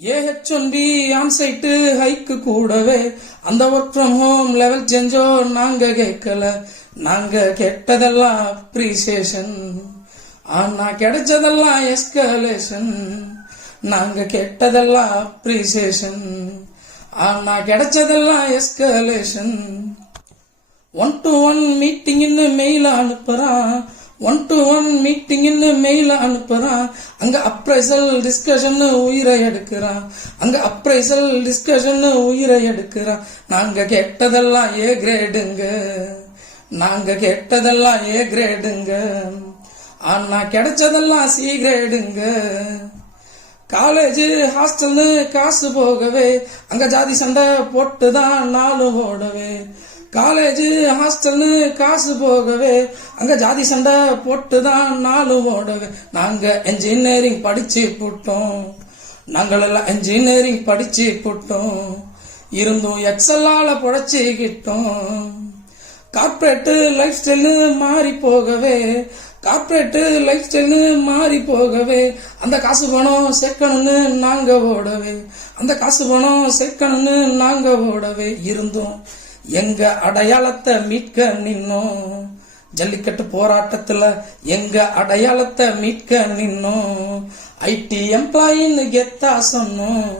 ஏஹெச்ஒன்பி onsite haiku கூடவே அந்த work from home level செஞ்சோ நாங்க கேட்கல. நாங்க கேட்டதெல்லாம் அப்ரிசியேஷன், ஆனா கிடைச்சதெல்லாம் எஸ்கலேஷன். நாங்க கேட்டதெல்லாம் அப்ரிசியேஷன், ஆனா கிடைச்சதெல்லாம் எஸ்கலேஷன். 1-to-1 மீட்டிங்னு மெயில அனுப்புறான், 1-to-1 மீட்டிங்னு மெயில அனுப்புறான். அங்க அப்ரைசல் டிஸ்கஷன் உயிரை எடுக்கிறான், அங்க அப்ரைசல் டிஸ்கஷன் உயிரை எடுக்கிறான். நாங்க கேட்டதெல்லாம் ஏ கிரேடுங்க, நாங்க கேட்டதெல்லாம் ஏ கிரேடுங்க, ஆனா கிடைச்சதெல்லாம் சி கிரேடுங்க. காலேஜ் ஹாஸ்டல்னு காசு போகவே அங்க ஜாதி சண்டை போட்டுதான் நாலு ஓடவே. காலேஜ் ஹாஸ்டல்னு காசு போகவே அங்க ஜாதி சண்டை போட்டுதான் நாலு ஓடவே. நாங்க என்ஜினியரிங் படிச்சு போட்டோம், நாங்களெல்லாம் என்ஜினியரிங் படிச்சு போட்டோம், இருந்தும் எக்ஸலால புழைச்சிக்கிட்டோம். கார்பரேட் லைஃப் ஸ்டைல் மாறி போகவே, கார்பரேட் லைஃப் ஸ்டைல் மாறி போகவே அந்த காசு பணம் சேர்க்கணும்னு நாங்க ஓடவே, அந்த காசு பணம் சேர்க்கணும்னு நாங்க ஓடவே. இருந்தோம் எங்க அடையாளத்தை மீட்க நின்னோம், ஜல்லிக்கட்டு போராட்டத்துல எங்க அடையாளத்தை மீட்க நின்னோம். ஐடி எம்ப்ளாயின்னு கெத்தா சொன்னோம்.